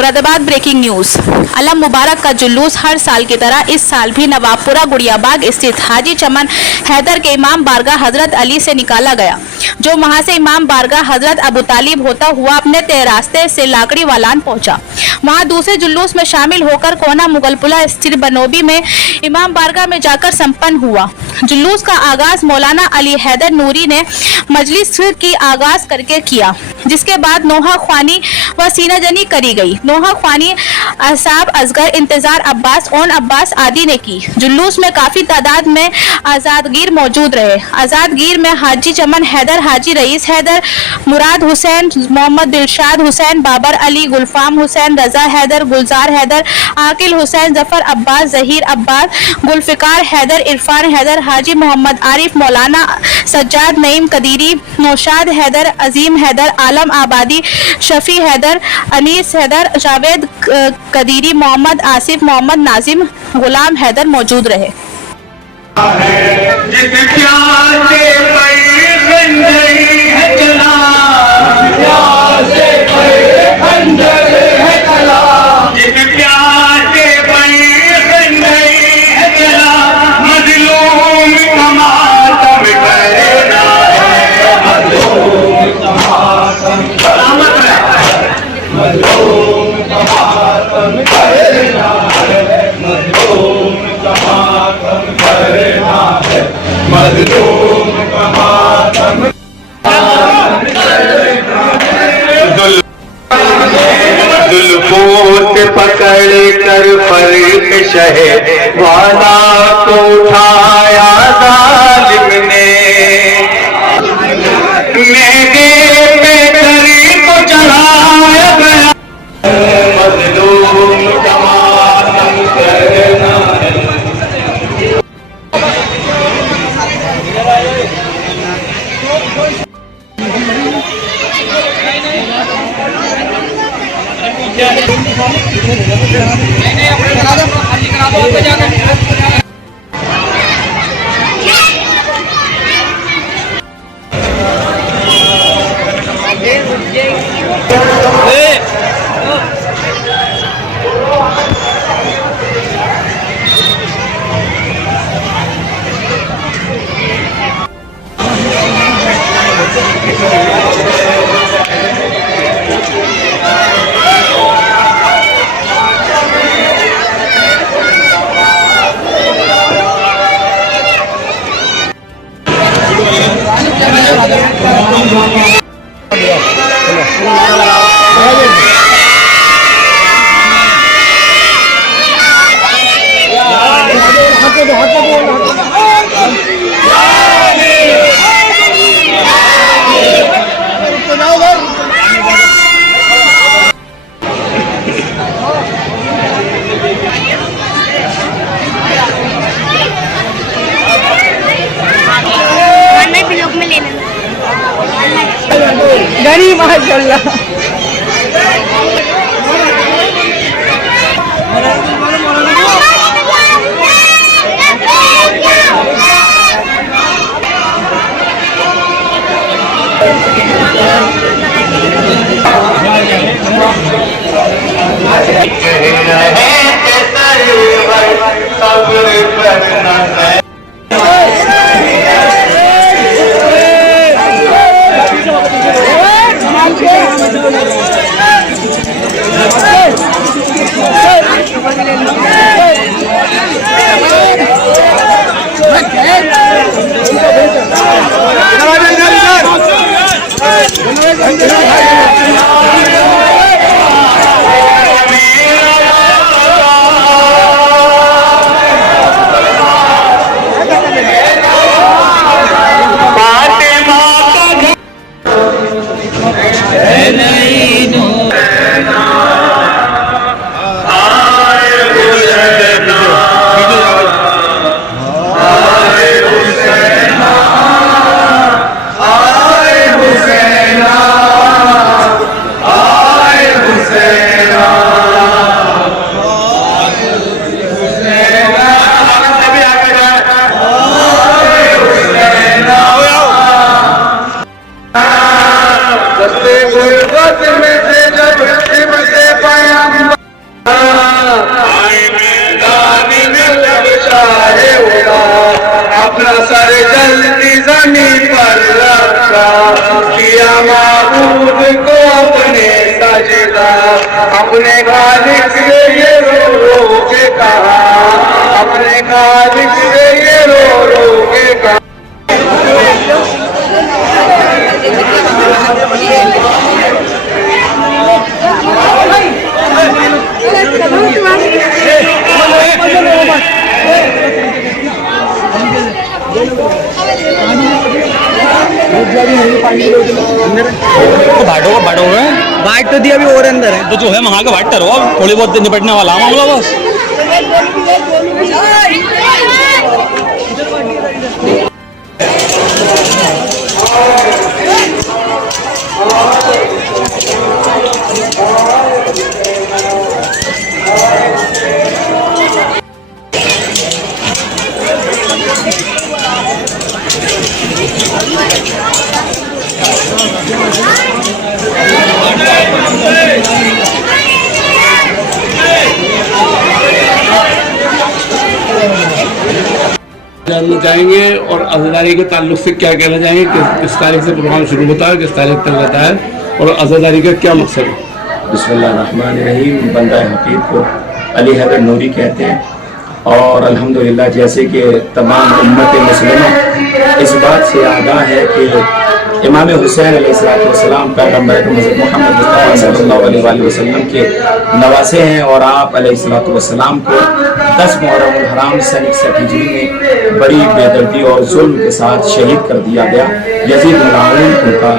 Moradabad breaking news. अलम मुबारक का जुलूस हर साल की तरह इस साल भी नवाबपुरा गुड़ियाबाग स्थित हाजी चमन हैदर के इमाम बारगाह हजरत अली से निकाला गया, जो वहां से इमाम बारगाह हजरत अबू तालिब होता हुआ अपने तय रास्ते से लाकड़ी वालान पहुंचा। वहां दूसरे जुलूस में शामिल होकर कोना मुगलपुरा स्थित बनोबी में इमाम बारगाह में जाकर संपन्न हुआ। जुलूस का आगाज मौलाना अली हैदर नूरी ने मजलिस की आगाज करके किया, जिसके बाद नोहा ख्वानी व सीनाजनी करी गई। नोहा ख्वानी अहसाब असगर इंतजार अब्बास ओन अब्बास आदि ने की। जुलूस में काफी तादाद में आजादगीर मौजूद रहे। आजादगीर में हाजी चमन हैदर, हाजी रईस हैदर, मुराद हुसैन, मोहम्मद दिलशाद हुसैन, बाबर अली, गुलफाम हुसैन, रजा हैदर, गुलजार हैदर, आकिल हुसैन, जफर अब्बास, जहीर अब्बास, गुलफिकार हैदर, इरफान हैदर, हाजी मोहम्मद आरिफ, मौलाना सज्जाद नईम कदीरी, नौशाद हैदर, अजीम हैदर, आलम आबादी, शफी हैदर, अनीस हैदर, जावेद कदीरी, मोहम्मद आसिफ, मोहम्मद नाजिम, गुलाम हैदर मौजूद रहे। जुल्फों से पकड़ कर फरीक शहे वाला को उठाया जालिम ने, मेरे पे करी को चढ़ाया गया मजलूम का मातम करना है। गनी माशाल्लाह। नहीं अपना सर जल्दी जमीन पर रखा, किया माबूद को अपने सजदा, अपने खालिक से ये रो के कहा, अपने खालिक से ये रो के कहा। बाटो है बाट तो दिया अभी और अंदर है तो जो है मंगा के बाट करो, अब थोड़ी बहुत निपटने वाला मामला बस। जानना चाहेंगे और अज़ादारी के ताल्लुक से क्या कहना चाहेंगे, किस तारीख से प्रोग्राम शुरू होता है, किस तारीख तक रहता है और अज़ादारी का क्या मकसद है। बिस्मिल्लाहिर्रहमानिर्रहीम। बंदा हकीक को अली हैदर नूरी कहते हैं और अल्हम्दुलिल्लाह जैसे कि तमाम उम्मत मुस्लिम इस बात से आगाह है कि इमाम हुसैन अलैहिस्सलाम पैगम्बर मोहम्मद मुस्तफ़ा सल्लल्लाहु अलैहि वसल्लम के नवासे हैं और आप अलैहिस्सलाम को 10 मुहर्रम हराम सन 61 हिजरी में बड़ी बेदर्दी और जुल्म के साथ शहीद कर दिया गया। यजीद मलाऊन उनका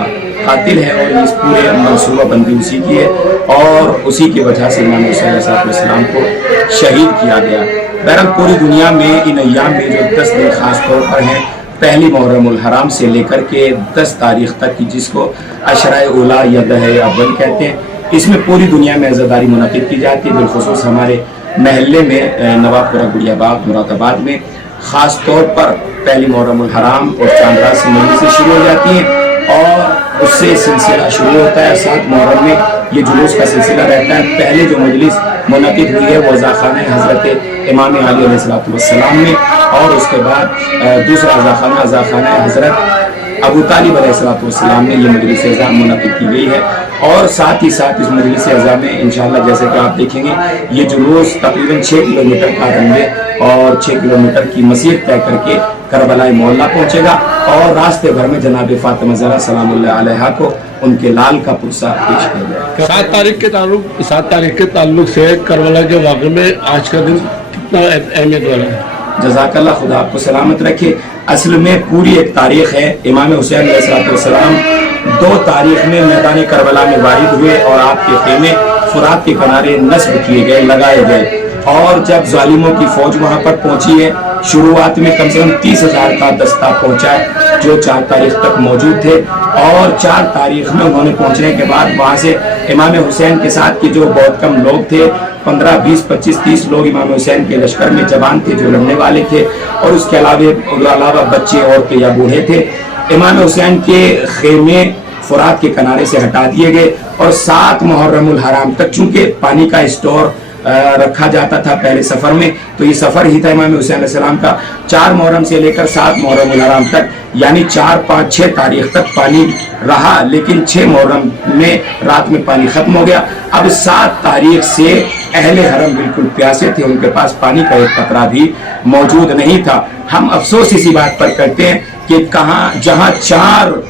कातिल है और इस पूरे मनसूबा बंदी उसी की है और उसी की वजह से इमाम हुसैन अलैहिस्सलाम को शहीद किया गया। बहरहाल पूरी दुनिया में इन अय्याम में जो 10 दिन खास तौर पर हैं, पहली मुहर्रमुल हराम से लेकर के 10 तारीख तक की, जिसको अशराए उला या दहे अव्वल कहते हैं, इसमें पूरी दुनिया में अज़ादारी मुनक़िद की जाती है। बिलख़ुसूस हमारे महल्ले में नवाबपुरा गुड़िया बाग मुरादाबाद में ख़ास तौर पर पहली मुहर्रमुल हराम और चांदरात से मजलिसें शुरू हो जाती हैं और उससे सिलसिला शुरू होता है। 7 मुहर्रम में ये जुलूस का सिलसिला रहता है। पहले जो मजलिस मुनक़िद हुई है वो अज़ाख़ाना हज़रत इमाम अली अलैहिस्सलाम में और उसके बाद दूसरा अज़ाख़ाना हज़रत अबू तालिब अलैहिस्सलाम में ये मजलिस अज़ा मुनक़िद की गई है। और साथ ही साथ इस मजलिस अज़ा में इंशाअल्लाह जैसे कि आप देखेंगे ये जुलूस तकरीबन 6 किलोमीटर का रनवे और 6 किलोमीटर की मसीह तय करके करबलाए मोहल्ला पहुँचेगा और रास्ते भर में जनाब फातिमा ज़हरा सलामुल्लाह अलैहा को उनके लाल का पुरसा पेश किया जाएगा। 7 तारीख के ताल्लुक से करबला के वाक़े में आज का दिन कितना अहमियत वाला है। जज़ाकल्लाह, खुदा आपको सलामत रखे। असल में पूरी एक तारीख है। इमाम हुसैन अलैहिस्सलाम 2 तारीख में मैदान करबला में वारिद हुए और आपके खेमे फुरात के किनारे नस्ब किए गए, लगाए गए। और जब जालिमों की फौज वहां पर पहुंची है, शुरुआत में कम से कम 30,000 का दस्ता पहुंचा जो 4 तारीख तक मौजूद थे और 4 तारीख में उन्होंने पहुंचने के बाद वहां से इमाम हुसैन के साथ के जो बहुत कम लोग थे, 15, 20, 25, 30 लोग इमाम हुसैन के लश्कर में जवान थे जो लड़ने वाले थे और उसके अलावा बच्चे औरतें या बूढ़े थे। इमाम हुसैन के खेमे फुरात के किनारे से हटा दिए गए और 7 मुहर्रमुल हराम तक, चूंकि पानी का स्टोर रखा जाता था पहले सफर में, तो ये सफर ही था इमाम हुसैन अलैहिस्सलाम का। 4 मुहर्रम से लेकर 7 मुहर्रमुल हराम तक, यानी 4, 5, 6 तारीख तक पानी रहा, लेकिन 6 मुहर्रम में रात में पानी खत्म हो गया। अब 7 तारीख से अहले हरम बिल्कुल प्यासे थे, उनके पास पानी का एक कतरा भी मौजूद नहीं था। हम अफसोस इसी बात पर करते हैं कि जहां 4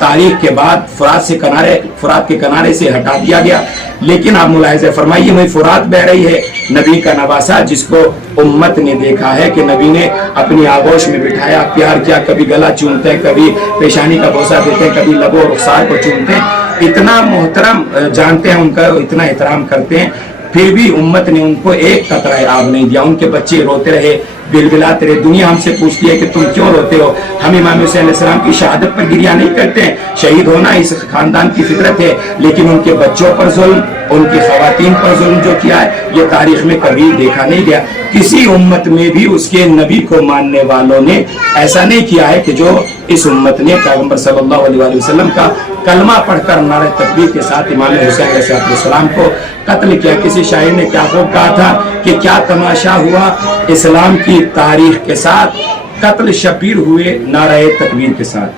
तारीख के बाद फुरात के किनारे से हटा दिया गया, लेकिन आप मुलाहिज़ा फरमाइए वही फुरात बह रही है, नबी का नवासा जिसको उम्मत ने देखा है कि नबी ने अपनी आगोश में बिठाया, प्यार किया, कभी गला चूमते हैं, कभी पेशानी का बोसा देते हैं, कभी लबो और रुखसार को चूमते हैं। इतना मोहतरम जानते हैं उनका, इतना एहतराम करते हैं, फिर भी उम्मत ने उनको एक कतरा आब नहीं दिया। उनके बच्चे रोते रहे, बिलबिलाते रहे। दुनिया हमसे पूछती है कि तुम क्यों रोते हो। हम इमाम हुसैन अलैहिस्सलाम की शहादत पर गिरिया नहीं करते हैं, शहीद होना इस खानदान की फितरत है, लेकिन उनके बच्चों पर जुल्म, उनकी खवातीन पर जुल्म जो किया है ये तारीख में कभी देखा नहीं गया। किसी उम्मत में भी उसके नबी को मानने वालों ने ऐसा नहीं किया है कि जो इस उम्मत ने पैगंबर सल्लल्लाहु अलैहि वसल्लम का कलमा पढ़कर नारे तकबीर के साथ इमाम हुसैन अलैहिस्सलाम को कत्ल किया। किसी शायर ने क्या खूब कहा था कि क्या तमाशा हुआ इस्लाम की तारीख के साथ कत्ल शबीर हुए नाराए तकबीर के साथ।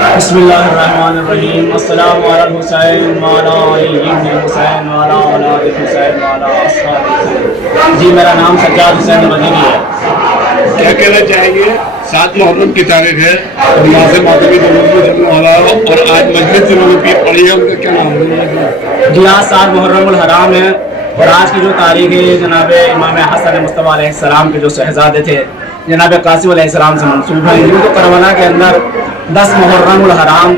बिस्मिल्लाहिर्रहमानिर्रहीम। अस्सलामु अला हुसैन व अला इब्न हुसैन व अला औलाद हुसैन व अला अस्हाब हुसैन। जी, मेरा नाम सज्जाद हुसैन मदनी है। क्या कहना चाहेंगे? 7 मुहर्रम की तारीख है और मासे मातमी जुलूस में चलने वाला है और आज मजलिस जिन्होंने पढ़ी है उनका क्या नाम है? जी, आज 7 मुहर्रम हराम है और आज की जो तारीख है जनाब इमाम हसन मुस्तफा अलैहिस्सलाम के जो शहजादे थे जनाब कासिम अलैहिस्सलाम से मंसूब है। जिनको करबला के अंदर 10 मुहर्रम हराम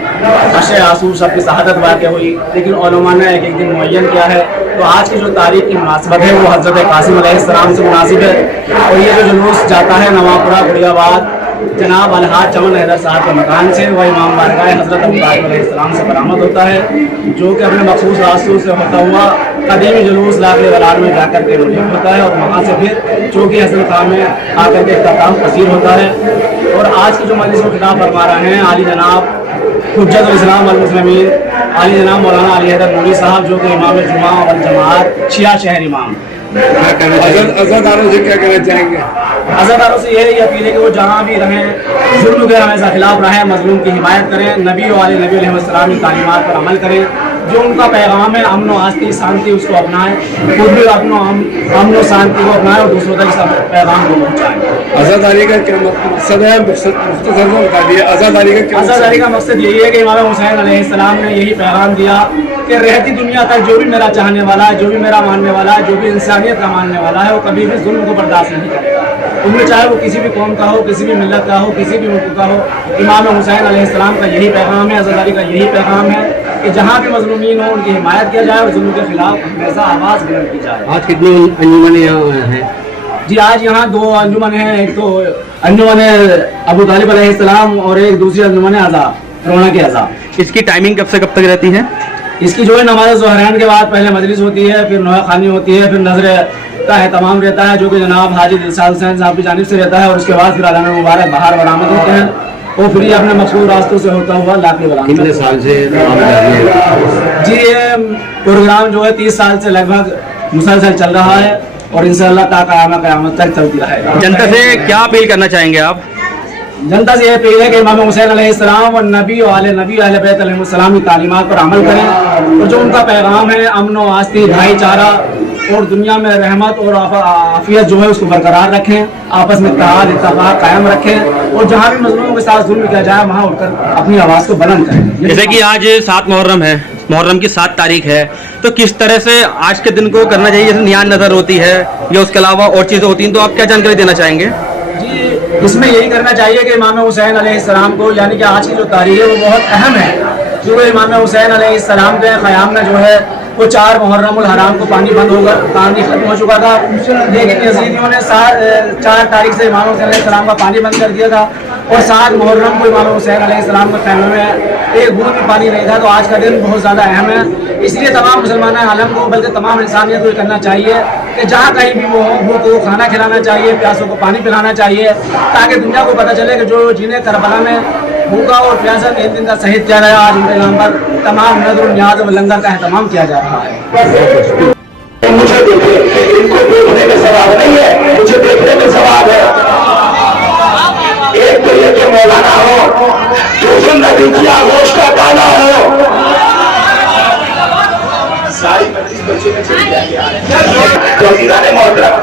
अशे आसूर सबकी शहादत वाक़ हुई, लेकिन उलमा ने एक दिन मुअय्यन किया है। तो आज की जो तारीख की मुनासिबत है वो हज़रत कासिम अलैहिस्सलाम से मुनासिब है। और ये जो जुलूस जाता है नवापुरा गुड़ियाबाद जनाब अलहाज चमन हैदर साहब के मकान से, वह इमाम बारगाह हज़रत अबू तालिब अलैहिस्सलाम से बरामद होता है, जो कि अपने मखसूस रास्तों से होता हुआ कदीमी जुलूस लाके वलार में जाकर के मुजीब होता है और वहाँ से फिर चौकी हसन खां में आकर के इख्तिताम पसीर होता है। और आज की जो मजलिस को खिताब फरमा रहे हैं आली जनाब हुज्जतुल इस्लाम वल मुस्लिमीन आली जनाब मौलाना अली हैदर नूरी साहब, जो कि इमाम जुमा वल जमात शिया शहर इमाम। अज़ादारों से क्या कहना चाहेंगे? अज़ादारों से यही अपील है कि वो जहाँ भी रहें जुल्म के हमेशा खिलाफ रहें, मजलूम की हिमायत करें, नबी वाले नबी अलैहिस्सलाम की तालीमात पर अमल करें। जो उनका पैगाम है अमन व आस्ती शांति उसको अपनाएं, खुद भी अमन व शांति को अपनाएं और दूसरों तक इस पैगाम को पहुँचाएं। आज़ादारी का क्या मकसद है? आज़ादारी का मकसद यही है कि इमाम हुसैन अलैहिस्सलाम ने यही पैगाम दिया कि रहती दुनिया तक जो भी मेरा चाहने वाला है, जो भी मेरा मानने वाला है, जो भी इंसानियत का मानने वाला है, वो कभी भी जुल्म को बर्दाश्त नहीं करेगा। उनमें चाहे वो किसी भी कौम का हो, किसी भी मिल्लत का हो, किसी भी मुल्क का हो, इमाम हुसैन अलैहिस्सलाम का यही पैगाम है, आज़ादारी का यही पैगाम है कि जहाँ भी मजलूमीन हो उनकी हिमायत किया जाए और जुल्म के खिलाफ हमेशा आवाज़ बुलंद की जाए। आज कितनी अंजुमन यहाँ हैं? जी, आज यहाँ 2 अंजुमन हैं। एक तो अंजुमन अबू तालिब अलैहिस्सलाम और एक दूसरी अंजुमन आज़ा रोना के आज़ा। इसकी टाइमिंग कब से कब तक रहती है? इसकी जो है नमाज ज़ोहरैन के बाद पहले मजलिस होती है, फिर नोहा खानी होती है, फिर नजर का एहतमाम रहता है जो कि जनाब हाजी दिलशाद हुसैन साहब की जानिब से रहता है और उसके बाद फिर अलाना मुबारक बाहर बरामद होते हैं और फिर ये अपने मखसूस रास्तों से होता हुआ लाके बरामद। कितने साल से जी, ये प्रोग्राम जो है 30 साल से लगभग मुसलसल चल रहा है और इंशाअल्लाह ता क़यामत तक चलती रहेगा। जनता से क्या अपील करना चाहेंगे आप? जनता से यह अपील है कि इमाम हुसैन अलैहिस्सलाम और नबी अहले बैत अलैहिस्सलाम की तालीमात पर अमल करें और जो उनका पैगाम है अमन व आस्ती भाईचारा और दुनिया में रहमत और आफियत जो है उसको बरकरार रखें, आपस में इत्तेहाद इत्तेफाक कायम रखें और जहाँ भी मजलूमों के साथ जुल्म किया जाए वहाँ उठकर अपनी आवाज़ को बुलंद करें। जैसे कि आज 7 मुहर्रम है, मुहर्रम की 7 तारीख है, तो किस तरह से आज के दिन को करना चाहिए? जैसे नियान नज़र होती है या उसके अलावा और चीज़ें होती हैं, तो आप क्या जानकारी देना चाहेंगे? जी, इसमें यही करना चाहिए कि इमाम हुसैन अलैहिस्सलाम को यानी कि आज की जो तारीख है वो बहुत अहम है, क्योंकि इमाम हुसैन अलैहिस्सलाम के क़याम में जो है वो 4 मुहर्रम हराम को पानी बंद होगा, पानी खत्म हो चुका था, लेकिन यजीदियों ने 4 तारीख से इमाम हुसैन अलैहिस्सलाम का पानी बंद कर दिया था और 7 मुहर्रम को इमाम हुसैन अलैहिस्सलाम के खैमे में एक बूंद भी पानी नहीं था। तो आज का दिन बहुत ज़्यादा अहम है, इसलिए तमाम मुसलमान आलम को बल्कि तमाम इंसानियत को करना चाहिए कि जहाँ कहीं भी वो हो भूख को खाना खिलाना चाहिए, प्यासों को पानी पिलाना चाहिए, ताकि दुनिया को पता चले कि जो जिन्हें करबला में भूखा और प्यासा 3 दिन का शहीद किया गया, आज उनके नाम पर तमाम नज़र न्याज और लंगर का एहतमाम किया जा रहा है। मुझे देखिए, इनको देखने में सवाब नहीं है, मुझे देखने में सवाब है। एक तो ये कि मौलाना हो, दूसरा नबी की आगोश का गाना हो, सारी मस्जिद बच्चे में चली जाएगी।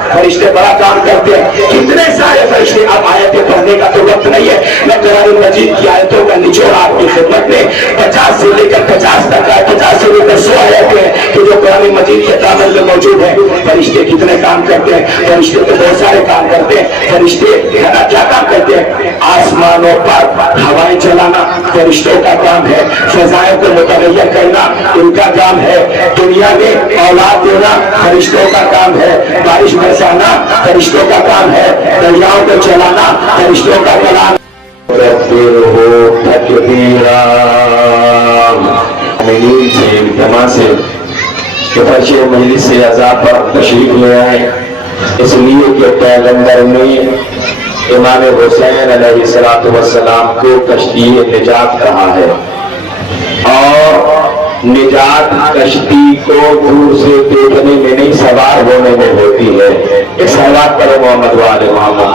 फरिश्ते बड़ा काम करते हैं, कितने सारे फरिश्ते। अब आयतें पढ़ने का तो वक्त नहीं है, मैं कुरान मजीद की आयतों का निचोड़ आपकी खिदमत में 50 से लेकर 50 तक 50 से लेकर 100 आयतें हैं कि जो कुरान मजीद के दामन में मौजूद है। फरिश्ते कितने काम करते हैं? फरिश्ते तो बहुत सारे काम करते हैं। फरिश्ते है ना क्या काम करते हैं? आसमानों पर हवाएं चलाना फरिश्तों का काम है, फजाओं को मुतगय्यर करना उनका काम है, दुनिया में औलाद देना फरिश्तों का काम है, बारिश बरसाना फरिश्तों का काम है, दरियाओं को चलाना फरिश्तों का काम। मजलिस से अज़ा पर तशरीफ ले आए, इसलिए कि पैगंबर ने इमाम हुसैन अलैहिस्सलाम को कश्ती निजात कहा है और निजात कश्ती को दूर से देखने में नहीं सवार होने में होती है। एक सलवात करो मोहम्मद वाले मोहम्मद।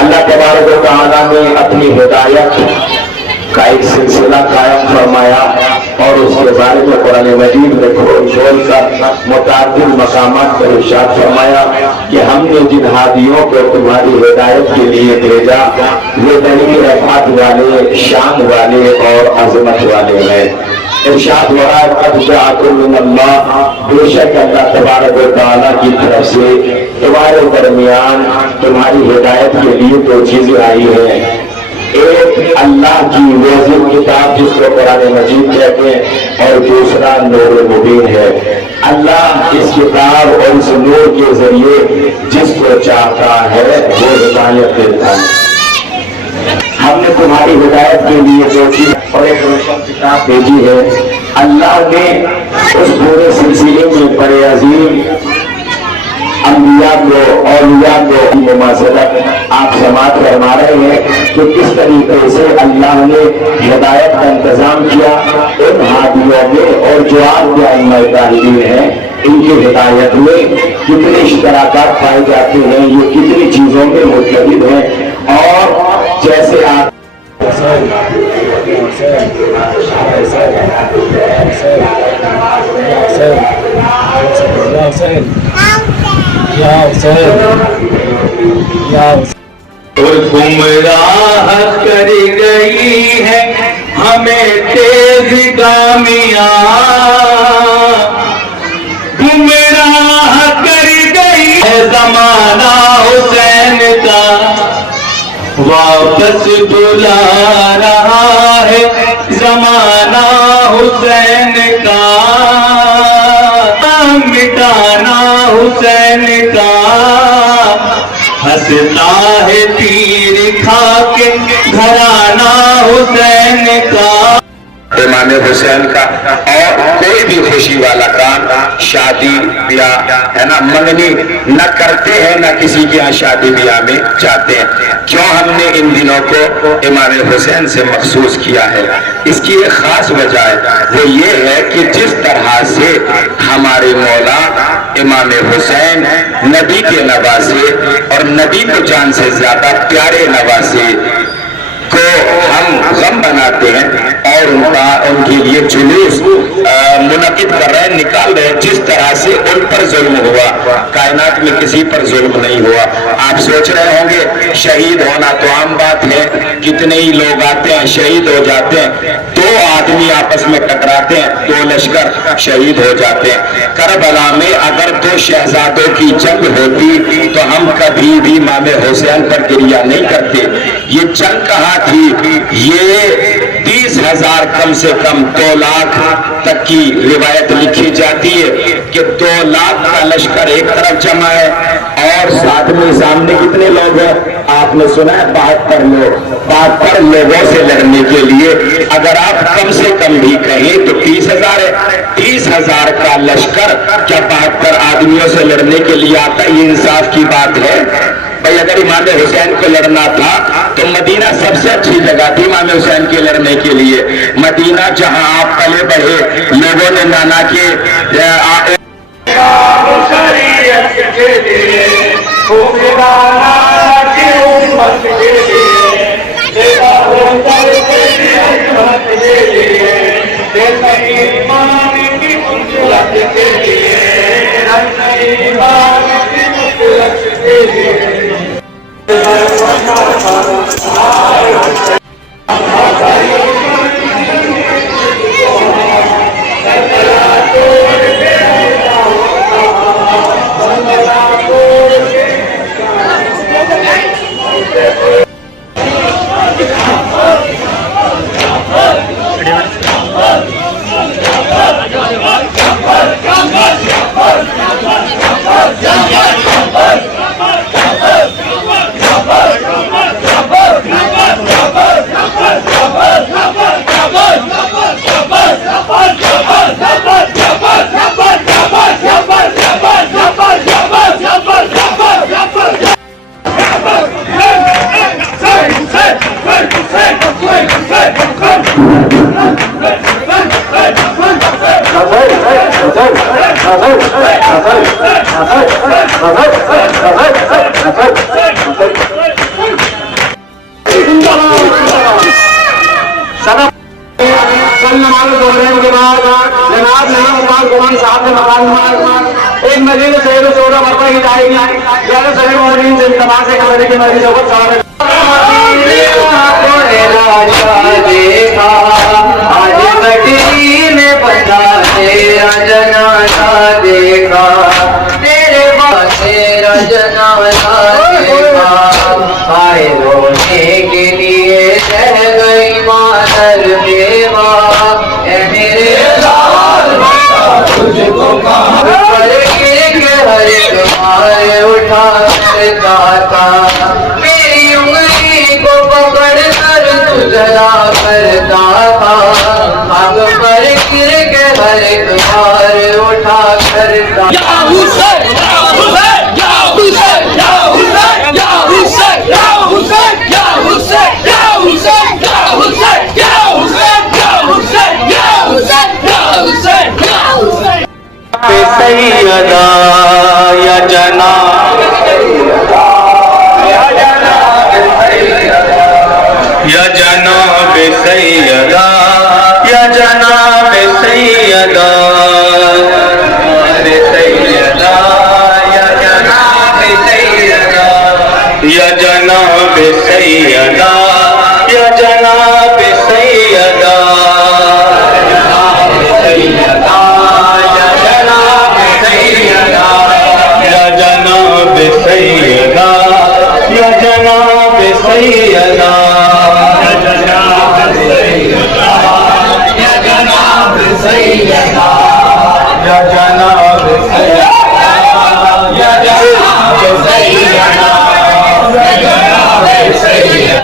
अल्लाह तबारक व तआला ने अपनी हिदायत का एक सिलसिला कायम फरमाया और उसके बारे में कुरान मजीद में खोल खोल कर मुताबिक मकामात पर इरशाद फरमाया कि हमने जिन हादियों को तुम्हारी हिदायत के लिए भेजा वे बड़ी रहमत वाले, शान वाले और अजमत वाले हैं। इरशाद हो रहा है कद जाअकुम मिनल्लाह, बेशक अल्लाह तबारक व तआला की तरफ से तुम्हारे दरमियान तुम्हारी हिदायत के लिए दो चीजें आई हैं। एक अल्लाह की वाज़िह किताब जिसको कुरान मजीद कहते हैं और दूसरा नूर मुबीन है। अल्लाह इस किताब और इस नूर के जरिए जिसको चाहता है वो हिदायत देता है। हमने तुम्हारी हिदायत के लिए जो चीज और एक रोशन किताब भेजी है, अल्लाह ने उस पूरे सिलसिले में बड़े अजीम अंबिया को, औलिया को मुमासलत आप समात फरमा रहे हैं कि किस तरीके से अल्लाह ने हिदायत का इंतजाम किया इन हादियों में, और जो आपके अल्लाह हैं इनकी हिदायत में कितने इश्तराकात पाए जाते हैं, ये कितनी चीजों में मुतलबिद हैं। और जैसे आप गुमराह कर गई है हमें तेज गामियां, गुमराह कर गई है जमाना हुसैन का, वापस बुला रहा है जमाना हुसैन का, मिटाना हुसैन का, हंसता है तीर खा के घराना हुसैन का। इमाम हुसैन का और कोई भी खुशी वाला काम, शादी ब्याह है ना, मंगनी न करते हैं, न किसी के यहाँ शादी ब्याह में जाते हैं। क्यों हमने इन दिनों को इमाम हुसैन से मखसूस किया है? इसकी एक खास वजह है, वो ये है कि जिस तरह से हमारे मौला इमाम हुसैन नबी के नवासे और नबी को जान से ज्यादा प्यारे नवासे को हम गम बनाते हैं और उनके लिए जुलूस मुनक़िद कर रहे हैं, निकाल रहे हैं, जिस तरह से उन पर जुल्म हुआ कायनात में किसी पर जुल्म नहीं हुआ। आप सोच रहे होंगे शहीद होना तो आम बात है, कितने ही लोग आते हैं शहीद हो जाते हैं, दो आदमी आपस में टकराते हैं, दो लश्कर शहीद हो जाते हैं। करबला में अगर दो शहजादों की जंग होती तो हम कभी भी इमाम हुसैन पर गिरिया नहीं करते। ये जंग कहाँ थी? ये 30,000 कम से कम 2 लाख तक की रिवायत लिखी जाती है कि 2 लाख का लश्कर एक तरफ जमा है और साथ में सामने कितने लोग हैं? आपने सुना है 72 लोग। 72 लोगों से लड़ने के लिए अगर आप कम से कम भी कहें तो 30,000 है। 30,000 का लश्कर क्या 72 आदमियों से लड़ने के लिए आता है? ये इंसाफ की बात है भाई। अगर इमाम हुसैन को लड़ना था तो मदीना सबसे अच्छी जगह थी इमाम हुसैन के लड़ने के लिए। मदीना जहां आप पले बढ़े, लोगों ने नाना के Jump! में बोलने के बाद जनाब नाम उमर गुमान साहब ने मकान एक मजीद सैयद 14 मरतबा की जाएगी ज्यादा सही मौजूद से तमाम से खबरें की मरीज को सारे देखा आज बटी में बता तेरा जनाजा देखा तेरे बाद तेरा जनाजा देखा आए रोने के लिए रह गई मादर बेवा ए मेरे लाल तुझको हर एक मारे उठा कर दाता मेरी उंगली को पकड़ कर तुझला करता था आग पर गिर के हर एक मार उठा कर सैयदा या जनाब या जनाब सैयदा या जनाब सैयदा सैयदा या जनाब सैयदा या जनाब सैयदा या जनाब सैयदा सैयदा या जनाब सैयदा या जनाब सैयदा